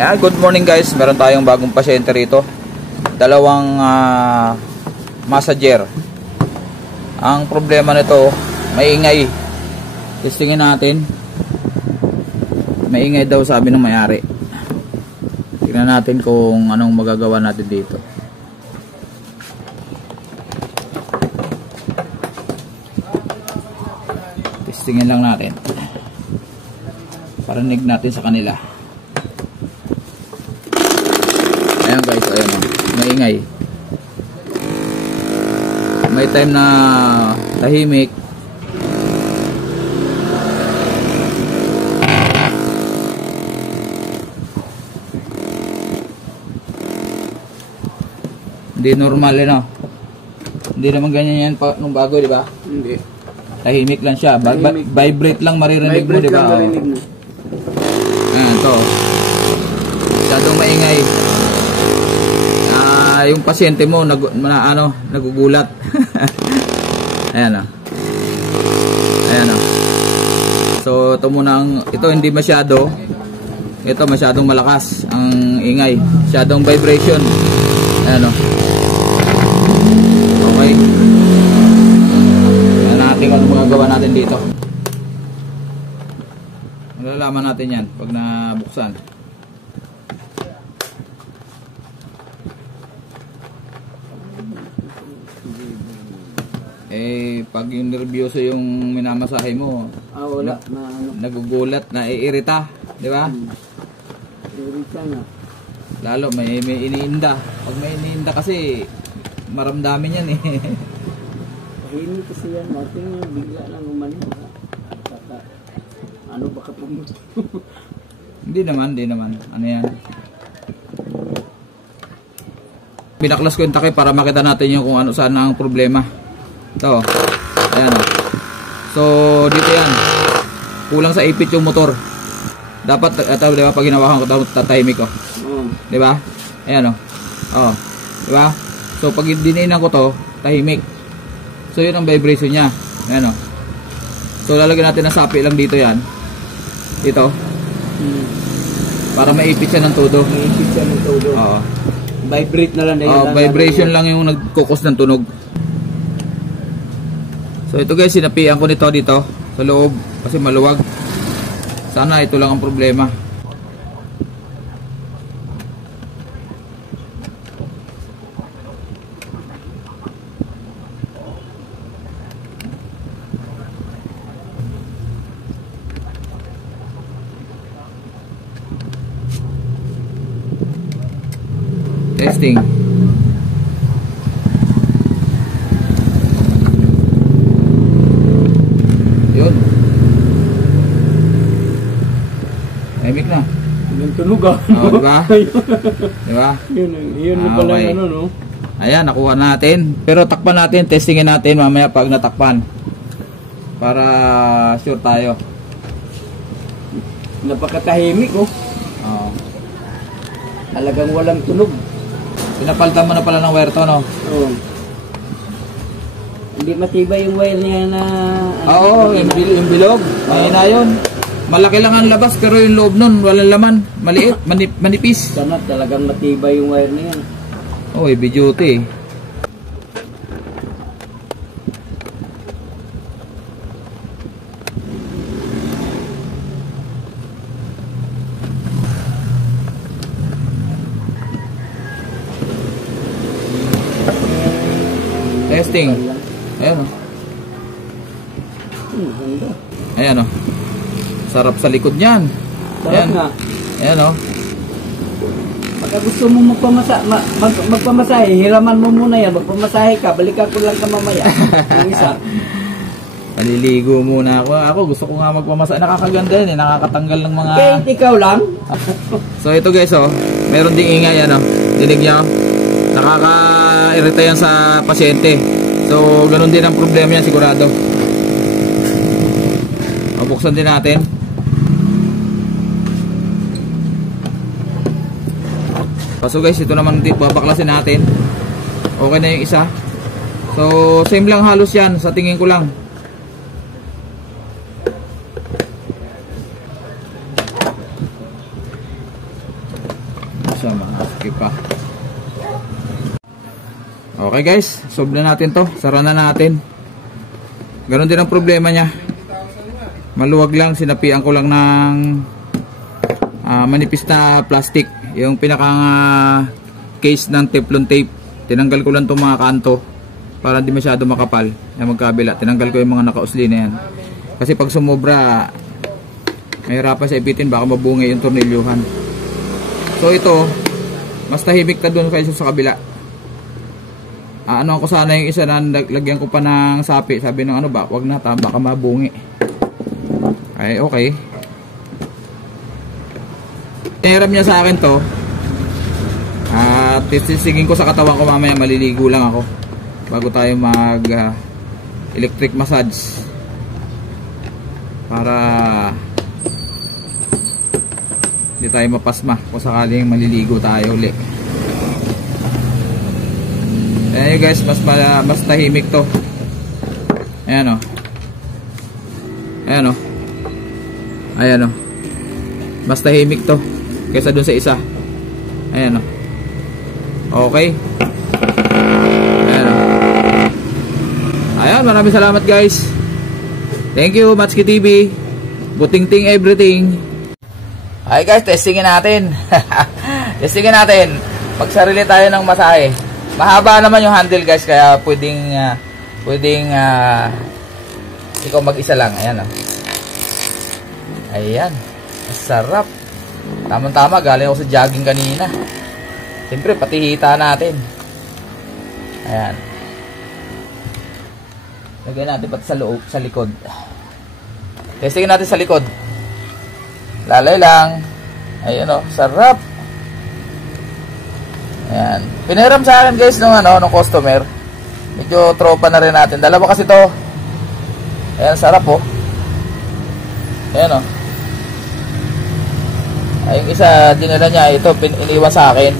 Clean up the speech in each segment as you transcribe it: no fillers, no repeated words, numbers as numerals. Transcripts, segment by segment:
Ayan, good morning guys. Meron tayong bagong pasyente rito. Dalawang massager. Ang problema nito, maingay. Testingin natin. Maingay daw sabi ng may-ari. Tingnan natin kung anong magagawa natin dito. Testingin lang natin. Parinig natin sa kanila. Ayan guys, ayan o. Maingay. May time na tahimik. Hindi normal eh, no? Hindi naman ganyan yan nung bago, di ba? Hindi. Tahimik lang siya. Vibrate lang maririnig mo, di ba? Ayan, to. Masyadong maingay. Yung pasyente mo nagugulat. Ayan o. Ayan o. So ito muna ito hindi masyado. Ito masyadong malakas ang ingay. Masyadong vibration. Ayan o. Okay. Ayan natin kung ano magagawa natin dito. Malalaman natin yan pag nabuksan. Pag yung nervyoso yung minamasahe mo, wala na nagugulat, naiirita, di ba? Irita na. Lalo may iniinda. Pag may iniinda kasi maramdamin yan eh. Tahimik kasi yan natin yung bigla lang umanin. Ano baka pumunta? Hindi naman. Ano yan? Binaklas ko yung takip para makita natin yung kung ano saan ang problema. Ito. Ayan o. So dito yan. Kulang sa ipit yung motor. Dapat ito, di ba, pag hinawakan ko tatahimik ko. Di ba? Ayan o. Oh. Di ba? So pag dininan ko to, tahimik. So yun ang vibration niya. Ayan o. So lalagyan natin ng sapi lang dito yan. Dito. Para maipit siya ng todo. Maipit siya ng todo. Oo. Vibrate na lang. Vibration lang yung nagkukos ng tunog. So ito guys, sinapian ko nito dito sa loob kasi maluwag. Sana ito lang ang problema. Testing. Yun. Tahimik na. Yung tunog ah. Oh, diba? Diba? Yun pala okay. Ano, no? Ayan, nakuha natin. Pero takpan natin, testingin natin mamaya pag natakpan. Para sure tayo. Napakatahimik oh. Oo. Talagang walang tunog. Pinapalitan mo na pala ng wire to, no? Oo. Hindi matibay yung wire niya na... Oo, yung bilog. Mahina yun. Malaki lang ang labas pero yung loob nun walang laman. Maliit, manipis. Sana talagang matibay yung wire niya. Oh, heavy duty. Testing. Ayan o. Ayan o. Sarap sa likod niyan. Sarap na. Ayan o. Pagka gusto mo magpamasahe, hiraman mo muna yan. Magpamasahe ka, balikan ko lang ka mamaya. Ang isa. Paliligo muna ako. Ako gusto ko nga magpamasahe. Nakakaganda yan eh. Nakakatanggal ng mga... Kahit ikaw lang. So ito guys o. Meron ding ingay yan o. Dinig niyo. Nakaka-irita yan sa pasyente. So ganun din ang problema yan sigurado. Buksan din natin. So guys, ito naman babaklasin natin. Okay na yung isa. So same lang halos yan sa tingin ko lang. siya, maski pa. Okay guys, solve na natin to. Sara na natin. Ganon din ang problema niya. Maluwag lang, sinapian ko lang ng manipis na plastic. Yung pinaka case ng Teflon tape. Tinanggal ko lang itong mga kanto para hindi masyado makapal. Yung magkabila, tinanggal ko yung mga nakausli na yan. Kasi pag sumobra, mahirapan sa ipitin, baka mabungay yung tornilyuhan. So ito, mas tahimik na doon kaysa sa kabila. Ano ako sana yung isa na lagyan ko pa ng sapi. Sabi ng ano ba, wag na, baka mabungi. Ay, okay. Tiniram niya sa akin to. At tisigin ko sa katawan ko mamaya, maliligo lang ako bago tayo mag electric massage. Para hindi tayo mapasma kung sakaling maliligo tayo uli. Ayan guys, mas tahimik to. Ayan o. Ayan o. Ayan o. Mas tahimik to kaysa dun sa isa. Ayan o. Okay. Ayan o. Ayan, maraming salamat guys. Thank you, Matsuki TV. Buting-ting everything. Hi guys, testingin natin. Testingin natin. Magsarili tayo ng masahe. Mahaba naman yung handle guys, kaya pwedeng ikaw mag-isa lang. Ayan o. Ayan. Sarap. Tama-tama, galing ako sa jogging kanina. Siyempre, pati hita natin. Ayan. Lagyan natin pati sa loob, sa likod. Testingin natin sa likod. Lalay lang. Ayan o, sarap. Ayan. Piniram sa akin guys nung customer. Medyo tropa na rin natin. Dalawa kasi to. Ayan, sarap po. Ayan o. Ay, yung isa dinala niya, ito iniwan sa akin.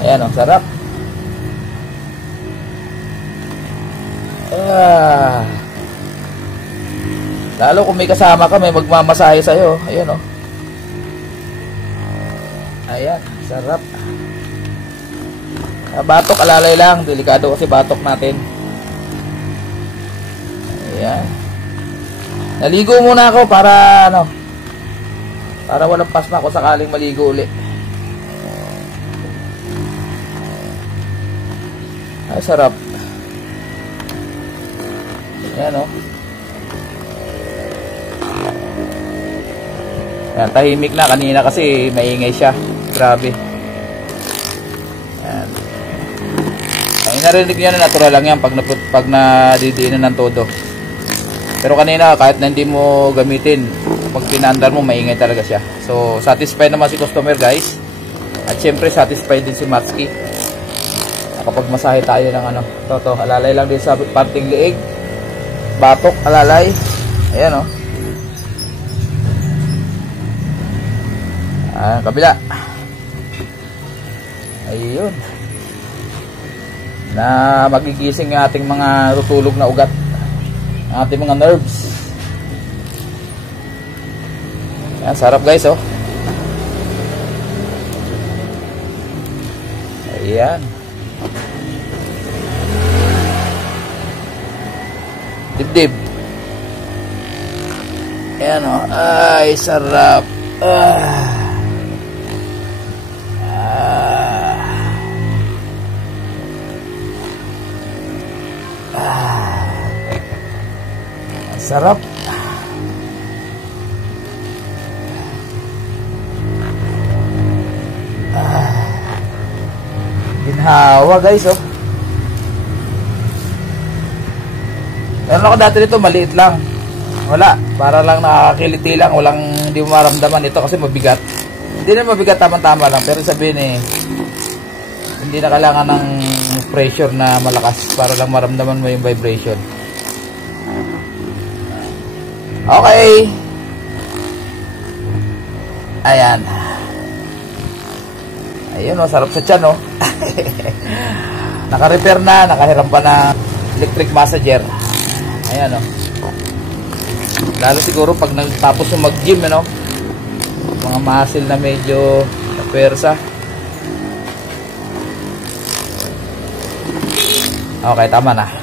Ayan o, sarap. Lalo kung may kasama ka, may magmamasahe sa'yo. Ayan o. Ayan, sarap. Batok, alalay lang. Delikado kasi batok natin. Ayan. Naligo muna ako para para walang pasma ako sakaling maligo ulit. Ay, sarap. Ayan o. Ayan, tahimik na. Kanina kasi maingay siya. Grabe. Ayan. Ang narinig niya na natural lang yan pag nadidiinan ng todo. Pero kanina kahit na hindi mo gamitin, pag pinandar mo maingay talaga siya. So satisfied naman si customer guys. At syempre satisfied din si Matsuki. Kapag masahe tayo ng to, alalay lang din sa parting liig. Batok, alalay. Ayan o. Kabila. Ayun. Na magigising yung ating mga tutulog na ugat, ang ating mga nerves. Yan, sarap guys oh. Ayan. Dibdib. Ayan oh. Ay, sarap. Sarap. Ginhawa guys oh. Meron ako dati nito, maliit lang. Wala, para lang nakakiliti lang, hindi mo maramdaman ito kasi mabigat. Hindi na mabigat, tama-tama lang, pero sabihin hindi na kailangan ng pressure na malakas para lang maramdaman mo yung vibration. Okay. Ayan. Ayun oh, sarap sa tiyan oh. Naka-repair na, nakahiram pa na electric massager. Ayan oh. Lalo siguro pag nagtapos yung mag-gym, mga muscle na medyo na pwersa. Okay, tama na.